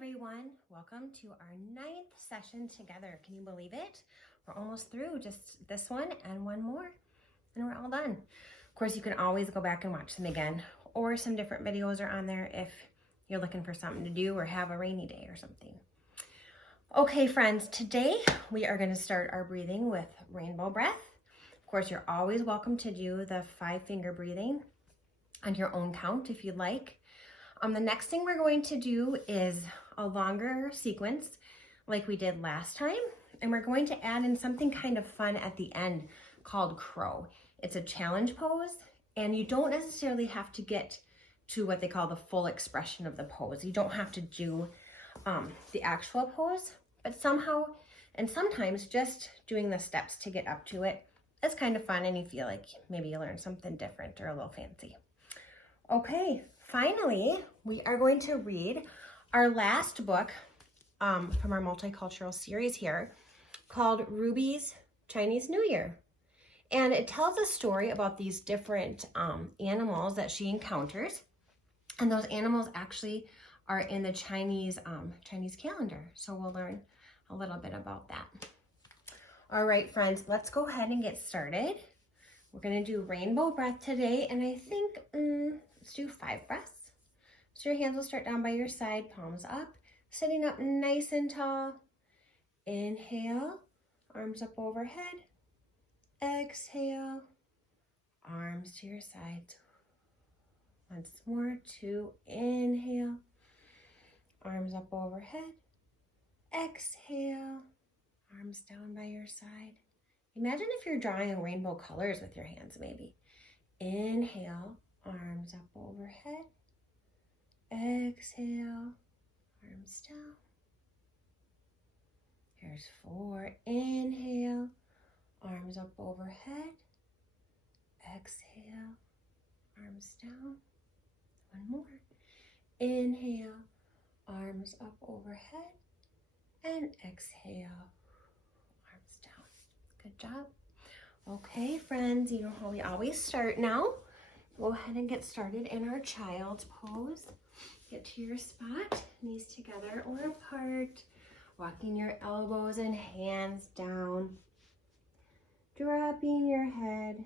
everyone, welcome to our 9th session together. Can you believe it? We're almost through, just this one and one more and we're all done. Of course, you can always go back and watch them again, or some different videos are on there if you're looking for something to do or have a rainy day or something. Okay friends, today we are going to start our breathing with rainbow breath. Of course, you're always welcome to do the 5-finger breathing on your own count if you'd like. The next thing we're going to do is a longer sequence like we did last time, and we're going to add in something kind of fun at the end called crow. It's a challenge pose, and you don't necessarily have to get to what they call the full expression of the pose. You don't have to do the actual pose, but somehow and sometimes just doing the steps to get up to it is kind of fun, and you feel like maybe you learned something different or a little fancy. Okay, finally, we are going to read our last book from our multicultural series here called Ruby's Chinese New Year. And it tells a story about these different animals that she encounters. And those animals actually are in the Chinese calendar. So we'll learn a little bit about that. All right, friends, let's go ahead and get started. We're going to do rainbow breath today, and I think let's do 5 breaths. So your hands will start down by your side, palms up, sitting up nice and tall. Inhale, arms up overhead. Exhale, arms to your sides. Once more, 2, inhale, arms up overhead. Exhale, arms down by your side. Imagine if you're drawing rainbow colors with your hands, maybe. Inhale, arms up overhead. Exhale, arms down. Here's 4. Inhale, arms up overhead. Exhale, arms down. One more. Inhale, arms up overhead. And exhale, arms down. Good job. Okay, friends, you know how we always start now. Go ahead and get started in our child's pose. Get to your spot, knees together or apart, walking your elbows and hands down, dropping your head,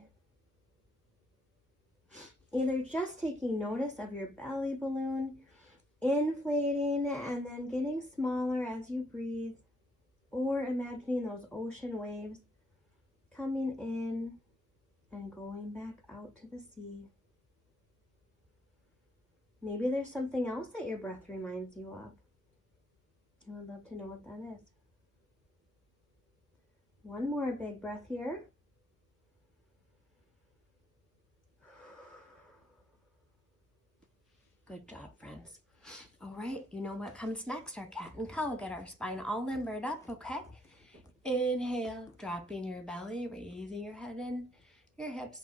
either just taking notice of your belly balloon, inflating and then getting smaller as you breathe, or imagining those ocean waves coming in and going back out to the sea. Maybe there's something else that your breath reminds you of. I would love to know what that is. One more big breath here. Good job, friends. All right, you know what comes next, our cat and cow. Get our spine all limbered up, okay? Inhale, dropping your belly, raising your head and your hips.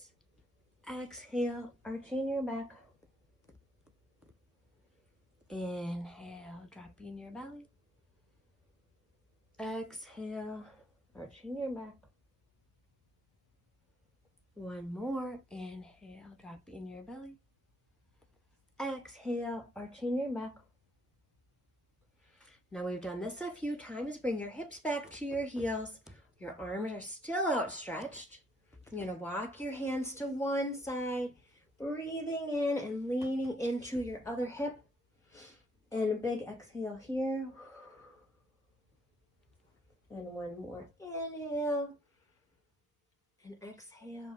Exhale, arching your back. Inhale, dropping your belly. Exhale, arching your back. One more. Inhale, dropping your belly. Exhale, arching your back. Now we've done this a few times. Bring your hips back to your heels. Your arms are still outstretched. You're going to walk your hands to one side, breathing in and leaning into your other hip. And a big exhale here. And one more inhale and exhale.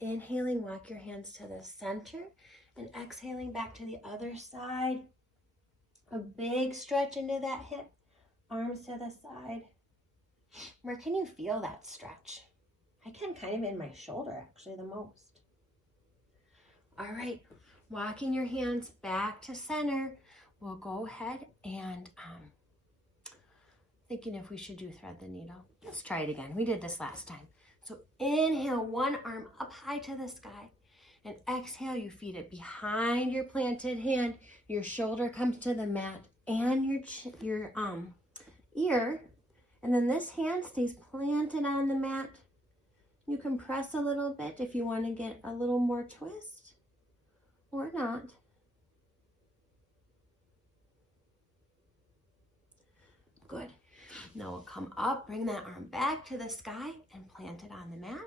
Inhaling, walk your hands to the center, and exhaling back to the other side. A big stretch into that hip, arms to the side. Where can you feel that stretch? I can kind of in my shoulder, actually, the most. All right, walking your hands back to center. We'll go ahead and thinking if we should do thread the needle. Let's try it again. We did this last time. So inhale, one arm up high to the sky, and exhale, you feed it behind your planted hand. Your shoulder comes to the mat and your ear, and then this hand stays planted on the mat. You can press a little bit if you want to get a little more twist, or not. Now we'll come up, bring that arm back to the sky and plant it on the mat.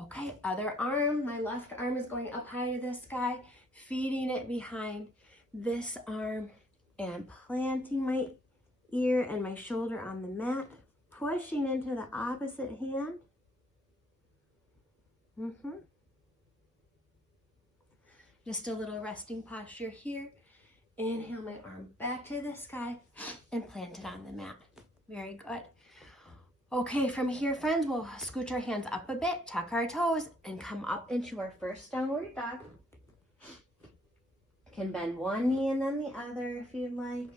Okay, other arm, my left arm is going up high to the sky, feeding it behind this arm and planting my ear and my shoulder on the mat, pushing into the opposite hand. Just a little resting posture here. Inhale my arm back to the sky and plant it on the mat. Very good. Okay, from here, friends, we'll scooch our hands up a bit, tuck our toes, and come up into our first downward dog. You can bend one knee and then the other if you'd like.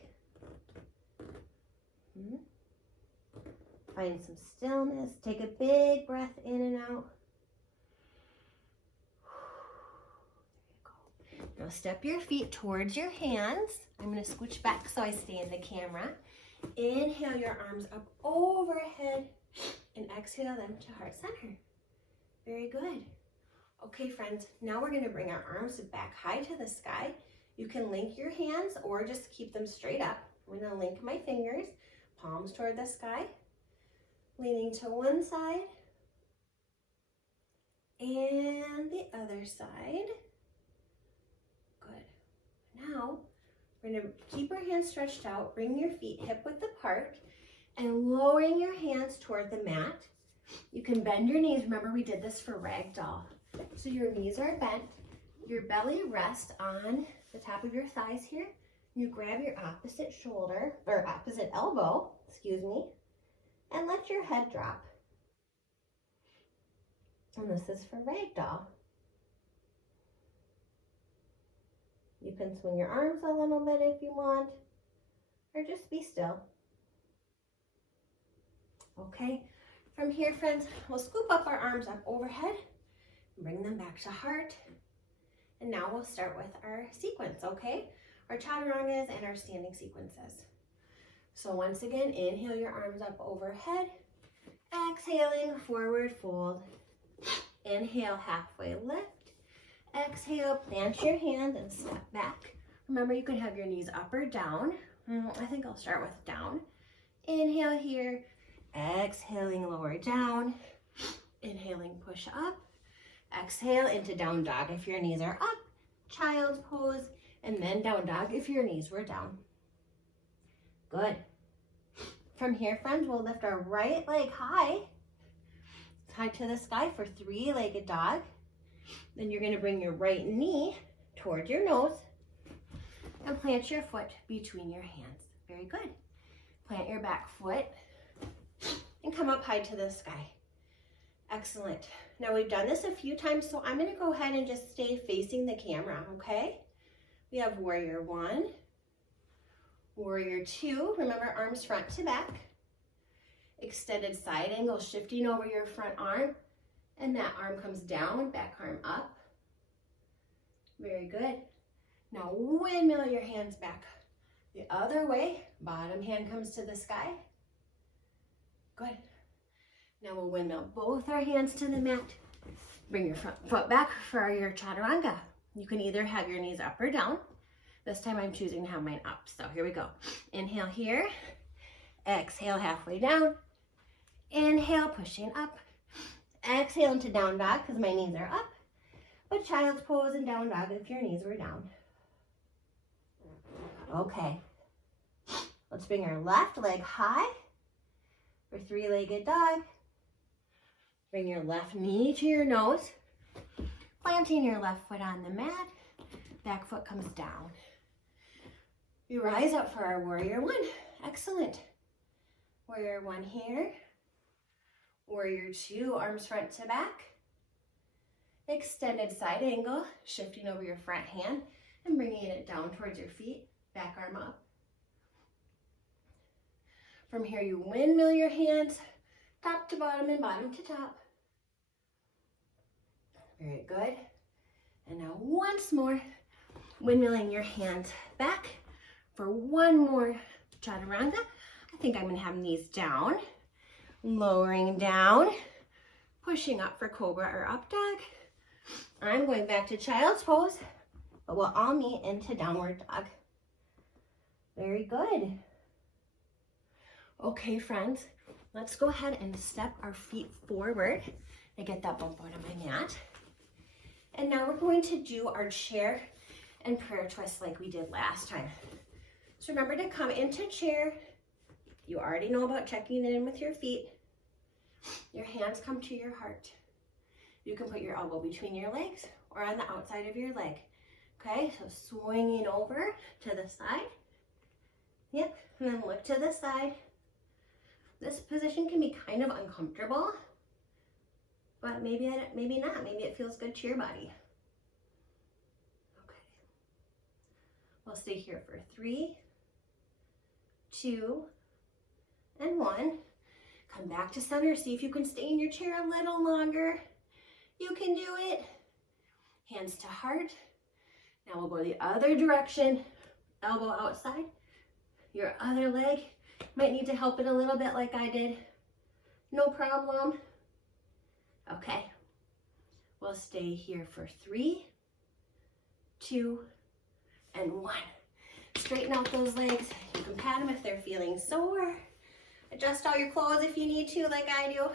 Find some stillness. Take a big breath in and out. There you go. Now step your feet towards your hands. I'm going to scooch back so I stay in the camera. Inhale your arms up overhead and exhale them to heart center. Very good. Okay, friends, now we're going to bring our arms back high to the sky. You can link your hands or just keep them straight up. I'm going to link my fingers, palms toward the sky, leaning to one side and the other side. Good. Now, we're going to keep our hands stretched out, bring your feet hip width apart, and lowering your hands toward the mat. You can bend your knees. Remember, we did this for ragdoll. So your knees are bent, your belly rests on the top of your thighs here. You grab your opposite shoulder, or opposite elbow, excuse me, and let your head drop. And this is for ragdoll. You can swing your arms a little bit if you want, or just be still. Okay, from here, friends, we'll scoop up our arms up overhead, bring them back to heart, and now we'll start with our sequence, okay? Our chaturangas and our standing sequences. So once again, inhale your arms up overhead, exhaling, forward fold. Inhale, halfway lift. Exhale, plant your hands and step back. Remember, you can have your knees up or down. I think I'll start with down. Inhale here, exhaling, lower down. Inhaling, push up. Exhale into down dog if your knees are up. Child's pose, and then down dog if your knees were down. Good. From here, friends, we'll lift our right leg high to the sky for three-legged dog. Then you're going to bring your right knee toward your nose and plant your foot between your hands. Very good. Plant your back foot and come up high to the sky. Excellent. Now we've done this a few times, so I'm going to go ahead and just stay facing the camera, okay? We have warrior one, warrior two. Remember, arms front to back. Extended side angle, shifting over your front arm. And that arm comes down, back arm up. Very good. Now windmill your hands back the other way. Bottom hand comes to the sky. Good. Now we'll windmill both our hands to the mat. Bring your front foot back for your chaturanga. You can either have your knees up or down. This time I'm choosing to have mine up. So here we go. Inhale here. Exhale halfway down. Inhale, pushing up. Exhale into down dog because my knees are up. But child's pose and down dog if your knees were down. Okay. Let's bring our left leg high for three-legged dog. Bring your left knee to your nose. Planting your left foot on the mat. Back foot comes down. We rise up for our warrior one. Excellent. Warrior one here. Warrior two, arms front to back. Extended side angle, shifting over your front hand and bringing it down towards your feet. Back arm up. From here, you windmill your hands, top to bottom and bottom to top. Very good. And now once more, windmilling your hands back for one more chaturanga. I think I'm going to have knees down. Lowering down, pushing up for cobra or up dog. I'm going back to child's pose, but we'll all meet into downward dog. Very good. Okay, friends, let's go ahead and step our feet forward and get that bump out of my mat. And now we're going to do our chair and prayer twist like we did last time. So remember to come into chair. You already know about checking in with your feet. Your hands come to your heart. You can put your elbow between your legs or on the outside of your leg. Okay, so swinging over to the side. Yep, and then look to the side. This position can be kind of uncomfortable, but maybe not. Maybe it feels good to your body. Okay. We'll stay here for 3, 2, and 1. Come back to center. See if you can stay in your chair a little longer. You can do it. Hands to heart. Now we'll go the other direction. Elbow outside. Your other leg might need to help it a little bit like I did. No problem. Okay. We'll stay here for 3, 2, and 1. Straighten out those legs. You can pat them if they're feeling sore. Adjust all your clothes if you need to, like I do.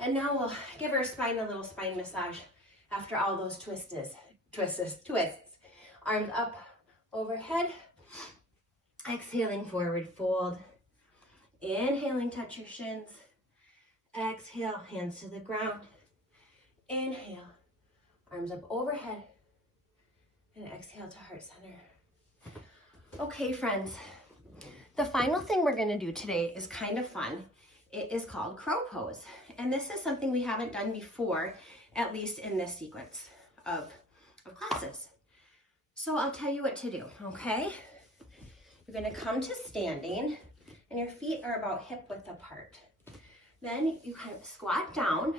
And now we'll give our spine a little spine massage after all those twists. Arms up overhead. Exhaling, forward fold. Inhaling, touch your shins. Exhale, hands to the ground. Inhale, arms up overhead. And exhale to heart center. Okay, friends. The final thing we're going to do today is kind of fun. It is called crow pose. And this is something we haven't done before, at least in this sequence of classes. So I'll tell you what to do, okay? You're going to come to standing, and your feet are about hip width apart. Then you kind of squat down,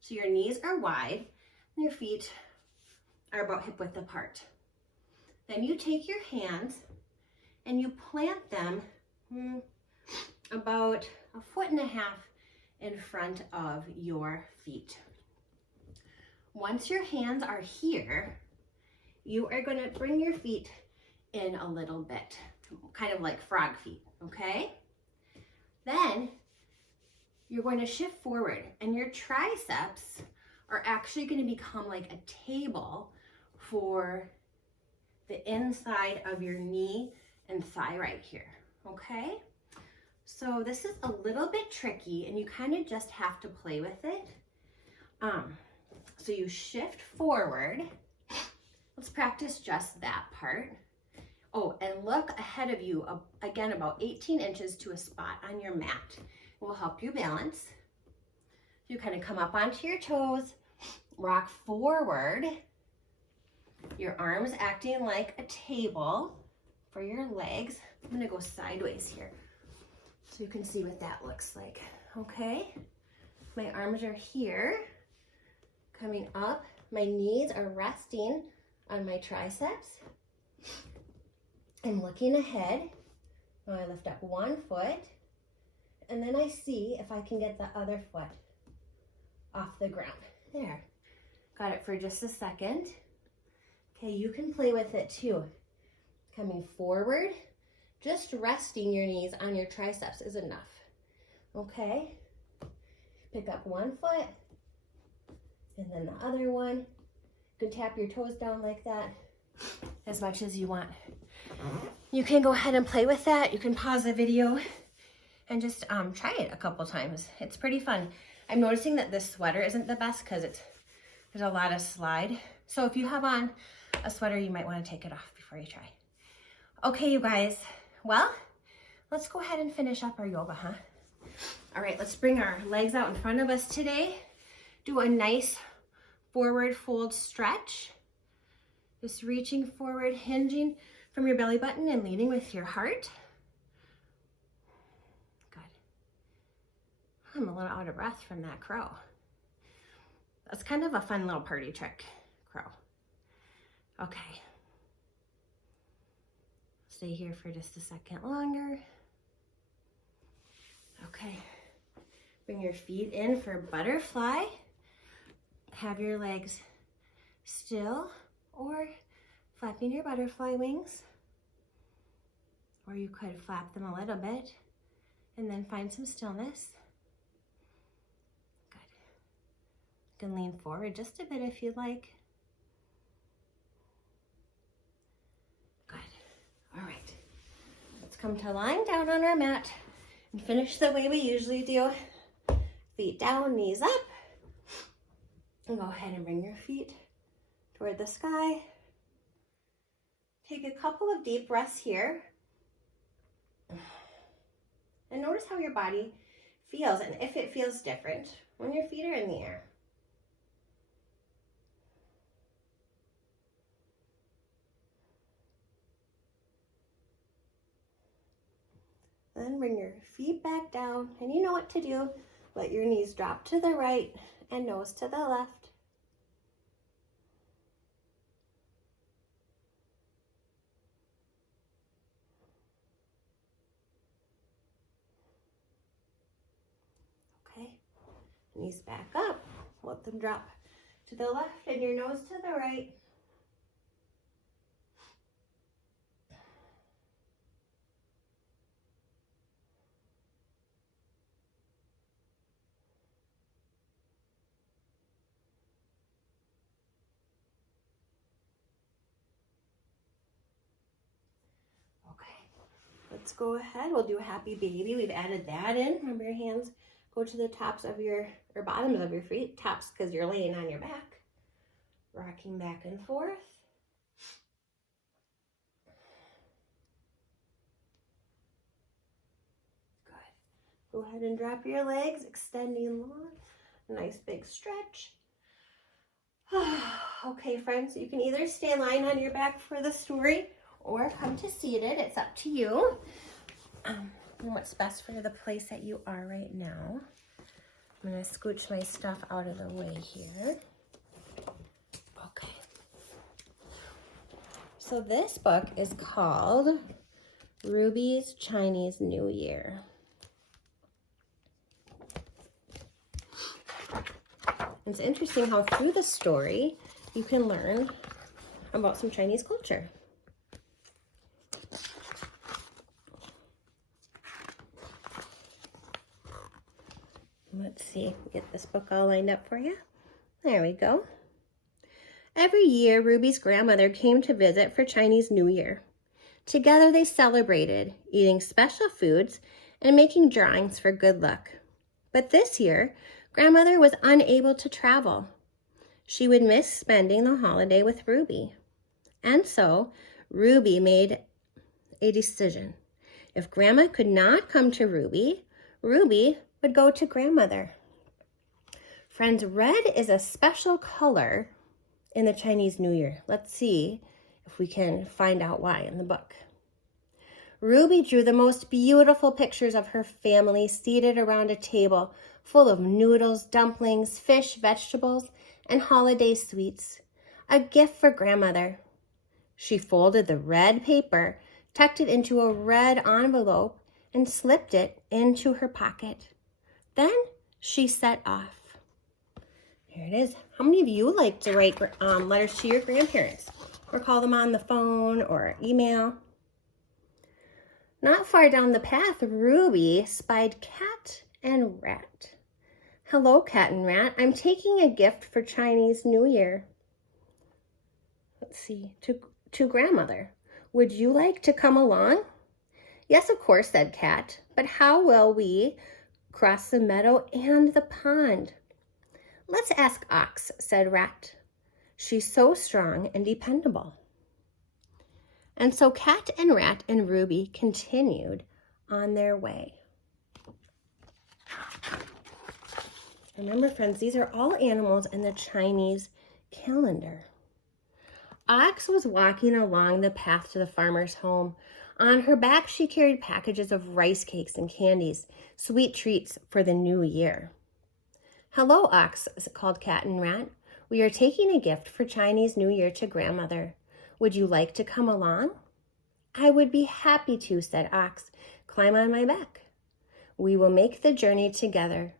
so your knees are wide, and your feet are about hip width apart. Then you take your hands, and you plant them about 1.5 feet in front of your feet. Once your hands are here, you are going to bring your feet in a little bit, kind of like frog feet, okay? Then you're going to shift forward, and your triceps are actually going to become like a table for the inside of your knee and thigh right here, okay? So this is a little bit tricky, and you kind of just have to play with it. So you shift forward. Let's practice just that part. Oh, and look ahead of you, again, about 18 inches to a spot on your mat. It will help you balance. You kind of come up onto your toes, rock forward. Your arms acting like a table for your legs. I'm gonna go sideways here so you can see what that looks like, okay? My arms are here, coming up. My knees are resting on my triceps. I'm looking ahead. Now I lift up one foot, and then I see if I can get the other foot off the ground. There, got it for just a second. Okay, you can play with it too. Coming forward, just resting your knees on your triceps is enough. Okay, pick up one foot, and then the other one. You can tap your toes down like that as much as you want. You can go ahead and play with that. You can pause the video and just try it a couple times. It's pretty fun. I'm noticing that this sweater isn't the best because there's a lot of slide. So if you have on a sweater, you might want to take it off before you try. Okay, you guys. Well, let's go ahead and finish up our yoga, huh? All right, let's bring our legs out in front of us today. Do a nice forward fold stretch. Just reaching forward, hinging from your belly button and leading with your heart. Good. I'm a little out of breath from that crow. That's kind of a fun little party trick, crow. Okay. Stay here for just a second longer. Okay. Bring your feet in for butterfly. Have your legs still or flapping your butterfly wings. Or you could flap them a little bit. And then find some stillness. Good. You can lean forward just a bit if you'd like. Good. All right. Let's come to lying down on our mat and finish the way we usually do. Feet down, knees up. And go ahead and bring your feet toward the sky. Take a couple of deep breaths here. And notice how your body feels and if it feels different when your feet are in the air. Then bring your feet back down, and you know what to do. Let your knees drop to the right and nose to the left. Okay, knees back up. Let them drop to the left and your nose to the right. Let's go ahead. We'll do a happy baby. We've added that in. Remember, your hands go to the tops of your, or bottoms of your feet. Tops because you're laying on your back. Rocking back and forth. Good. Go ahead and drop your legs, extending long. Nice big stretch. Okay, friends, you can either stay lying on your back for the story or come to seated. It's up to you. And what's best for the place that you are right now. I'm going to scooch my stuff out of the way here. Okay. So this book is called Ruby's Chinese New Year. It's interesting how through the story you can learn about some Chinese culture. Let's see, get this book all lined up for you. There we go. Every year, Ruby's grandmother came to visit for Chinese New Year. Together they celebrated, eating special foods and making drawings for good luck. But this year, Grandmother was unable to travel. She would miss spending the holiday with Ruby. And so, Ruby made a decision. If Grandma could not come to Ruby, Ruby would go to Grandmother. Friends, red is a special color in the Chinese New Year. Let's see if we can find out why in the book. Ruby drew the most beautiful pictures of her family seated around a table full of noodles, dumplings, fish, vegetables, and holiday sweets. A gift for Grandmother. She folded the red paper, tucked it into a red envelope, and slipped it into her pocket. Then she set off. Here it is. How many of you like to write letters to your grandparents or call them on the phone or email? Not far down the path, Ruby spied Cat and Rat. Hello, Cat and Rat. I'm taking a gift for Chinese New Year. Let's see, to Grandmother. Would you like to come along? Yes, of course, said Cat. But how will we cross the meadow and the pond? Let's ask Ox, said Rat. She's so strong and dependable. And so Cat and Rat and Ruby continued on their way. Remember, friends, these are all animals in the Chinese calendar. Ox was walking along the path to the farmer's home. On her back, she carried packages of rice cakes and candies, sweet treats for the new year. Hello, Ox, called Cat and Rat. We are taking a gift for Chinese New Year to Grandmother. Would you like to come along? I would be happy to, said Ox. Climb on my back. We will make the journey together.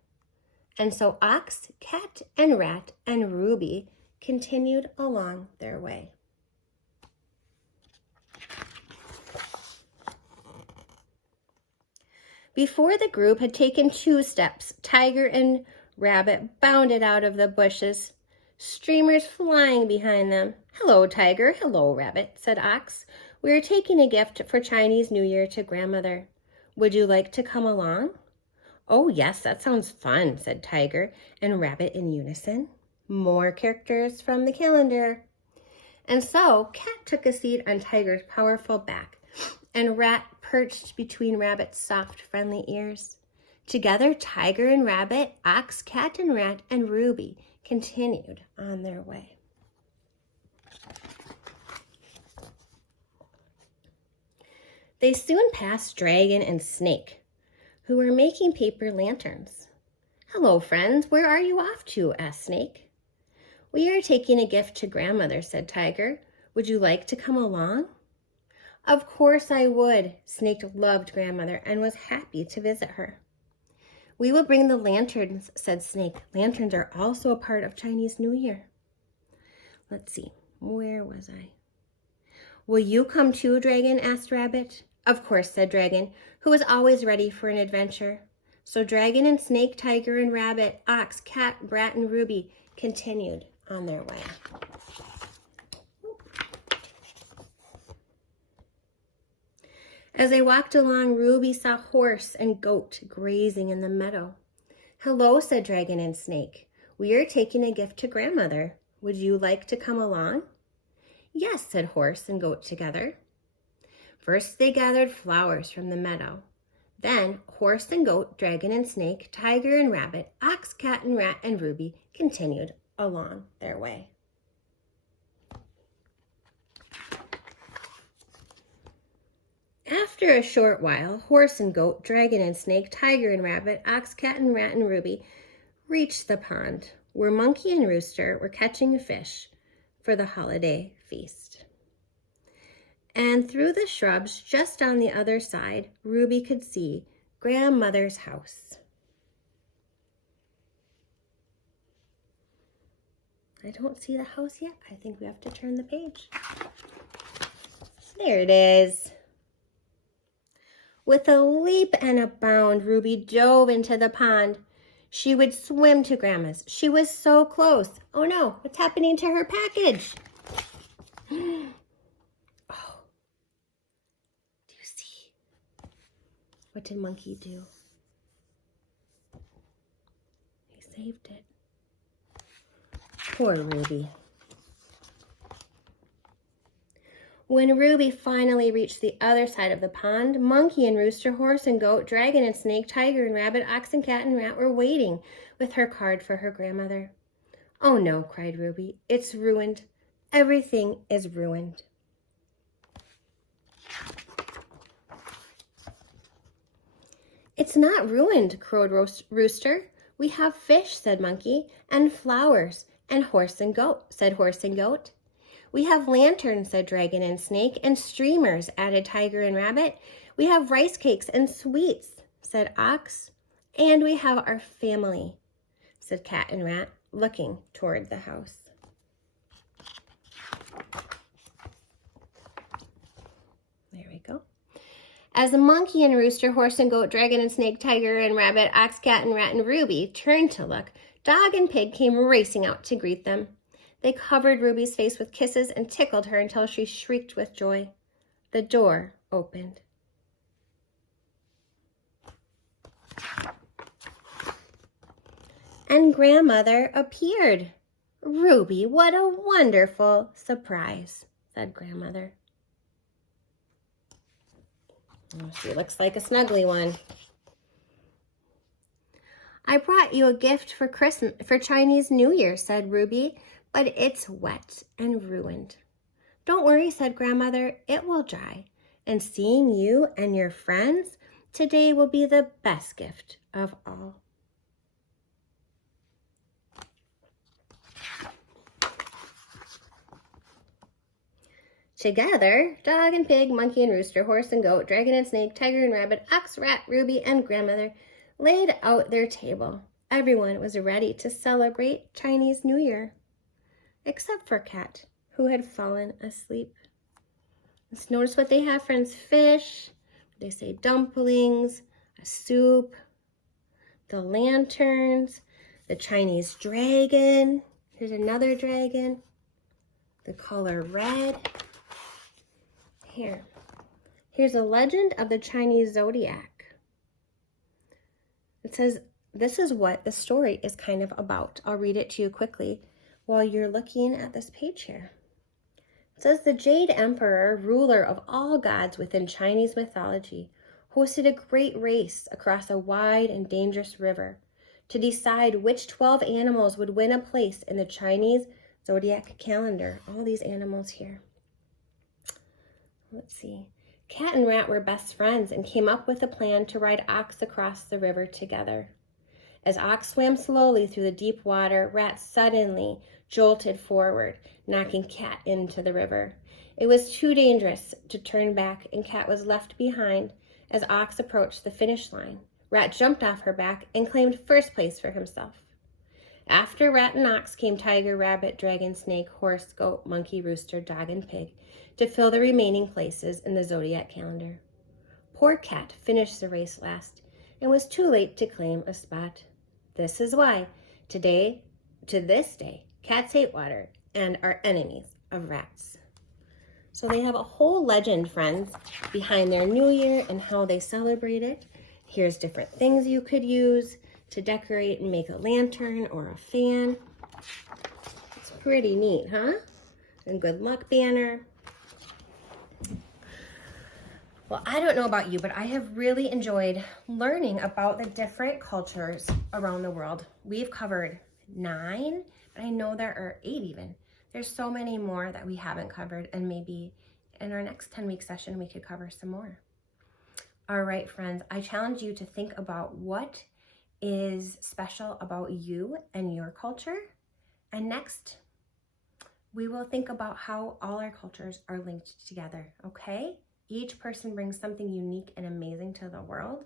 And so Ox, Cat, and Rat, and Ruby continued along their way. Before the group had taken 2 steps, Tiger and Rabbit bounded out of the bushes, streamers flying behind them. "Hello, Tiger. Hello, Rabbit," said Ox. "We are taking a gift for Chinese New Year to Grandmother. Would you like to come along?" "Oh, yes, that sounds fun," said Tiger and Rabbit in unison. More characters from the calendar. And so Cat took a seat on Tiger's powerful back, and Rat perched between Rabbit's soft, friendly ears. Together, Tiger and Rabbit, Ox, Cat and Rat, and Ruby continued on their way. They soon passed Dragon and Snake, who were making paper lanterns. "Hello, friends. Where are you off to?" asked Snake. "We are taking a gift to Grandmother," said Tiger. "Would you like to come along?" "Of course I would." Snake loved Grandmother and was happy to visit her. "We will bring the lanterns," said Snake. "Lanterns are also a part of Chinese New Year." Let's see, where was I? "Will you come too, Dragon?" asked Rabbit. "Of course," said Dragon, who was always ready for an adventure. So Dragon and Snake, Tiger and Rabbit, Ox, Cat, Rat, and Ruby continued on their way. As they walked along, Ruby saw Horse and Goat grazing in the meadow. "Hello," said Dragon and Snake. "We are taking a gift to Grandmother. Would you like to come along?" "Yes," said Horse and Goat together. First they gathered flowers from the meadow. Then Horse and Goat, Dragon and Snake, Tiger and Rabbit, Ox, Cat and Rat, and Ruby continued along their way. After a short while, Horse and Goat, Dragon and Snake, Tiger and Rabbit, Ox, Cat and Rat, and Ruby reached the pond where Monkey and Rooster were catching fish for the holiday feast. And through the shrubs just on the other side, Ruby could see Grandmother's house. I don't see the house yet. I think we have to turn the page. There it is. With a leap and a bound, Ruby dove into the pond. She would swim to Grandma's. She was so close. Oh no, what's happening to her package? Oh, do you see? What did Monkey do? He saved it. Poor Ruby. When Ruby finally reached the other side of the pond, Monkey and Rooster, Horse and Goat, Dragon and Snake, Tiger and Rabbit, Ox and Cat and Rat were waiting with her card for her grandmother. "Oh no," cried Ruby. "It's ruined. Everything is ruined." "It's not ruined," crowed Rooster. "We have fish," said Monkey, "and flowers, and Horse and Goat," said Horse and Goat. "We have lanterns," said Dragon and Snake, "and streamers," added Tiger and Rabbit. "We have rice cakes and sweets," said Ox. "And we have our family," said Cat and Rat, looking toward the house. There we go. As the Monkey and Rooster, Horse and Goat, Dragon and Snake, Tiger and Rabbit, Ox, Cat and Rat, and Ruby turned to look, Dog and Pig came racing out to greet them. They covered Ruby's face with kisses and tickled her until she shrieked with joy. The door opened. And Grandmother appeared. "Ruby, what a wonderful surprise," said Grandmother. Oh, she looks like a snuggly one. "I brought you a gift for Chinese New Year," said Ruby, "but it's wet and ruined." "Don't worry," said Grandmother, "it will dry. And seeing you and your friends today will be the best gift of all." Together, Dog and Pig, Monkey and Rooster, Horse and Goat, Dragon and Snake, Tiger and Rabbit, Ox, Rat, Ruby, and Grandmother laid out their table. Everyone was ready to celebrate Chinese New Year, except for Cat, who had fallen asleep. Let's notice what they have, friends. Fish. They say dumplings. a soup, the lanterns, the Chinese dragon. Here's another dragon. The color red. Here's a legend of the Chinese Zodiac. It says, this is what the story is kind of about. I'll read it to you quickly while you're looking at this page here. It says, the Jade Emperor, ruler of all gods within Chinese mythology, hosted a great race across a wide and dangerous river to decide which 12 animals would win a place in the Chinese Zodiac calendar. All these animals here. Let's see. Cat and Rat were best friends and came up with a plan to ride Ox across the river together. As Ox swam slowly through the deep water, Rat suddenly jolted forward, knocking Cat into the river. It was too dangerous to turn back, and Cat was left behind as Ox approached the finish line. Rat jumped off her back and claimed first place for himself. After Rat and Ox came Tiger, Rabbit, Dragon, Snake, Horse, Goat, Monkey, Rooster, Dog, and Pig to fill the remaining places in the Zodiac calendar. Poor Cat finished the race last and was too late to claim a spot. This is why, to this day, cats hate water and are enemies of rats. So they have a whole legend, friends, behind their new year and how they celebrate it. Here's different things you could use to decorate and make a lantern or a fan. It's pretty neat, huh? And good luck banner. Well, I don't know about you, but I have really enjoyed learning about the different cultures around the world. We've covered 9, but I know there are 8 even. There's so many more that we haven't covered, and maybe in our next 10-week session, we could cover some more. All right, friends, I challenge you to think about what is special about you and your culture. And next, we will think about how all our cultures are linked together, okay? Each person brings something unique and amazing to the world,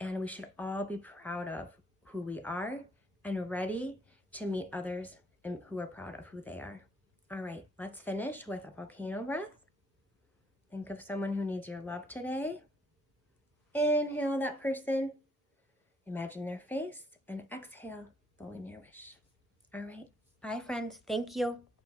and we should all be proud of who we are and ready to meet others who are proud of who they are. All right, let's finish with a volcano breath. Think of someone who needs your love today. Inhale that person. Imagine their face, and exhale, blowing your wish. All right, bye friends. Thank you.